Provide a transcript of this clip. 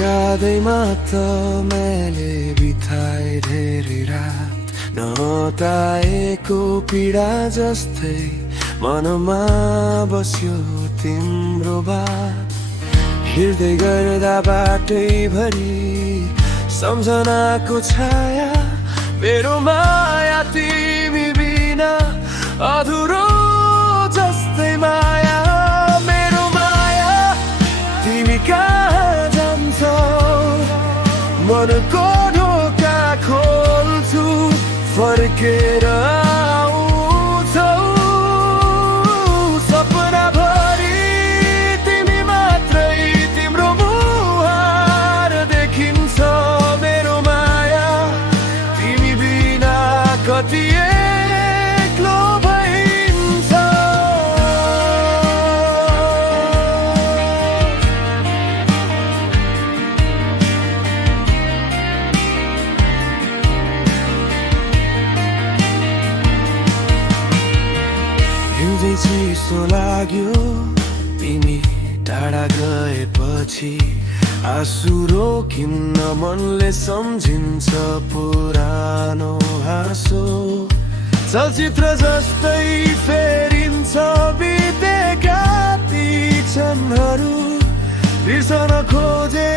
यादैमा त मैले बिताए धेरै रात नहटाएको पीडा जस्तै मनमा बस्यो तिम्रो बात हिँड्दै गर्दा बाटैभरि सम्झनाको छाया मेरो माया तिमी बिना अधुरो जस्तै माया मेरो माया तिमी कहाँ जान्छौ मनको ढोका खोल्छु फर्केर आउँछौ सपनाभरि तिमी मात्रै तिम्रो मुहार देखिन्छ मेरो माया तिमी बिना कति एक्लो भइन्छ हिउँदै चिसो लाग्यो तिमी टाढा गएपछि आँसु रोकिन्न मनले सम्झिन्छ पुरानो हाँसो चलचित्र जस्तै फेरिन्छ बितेका ती क्षणहरू बिर्सन खोजे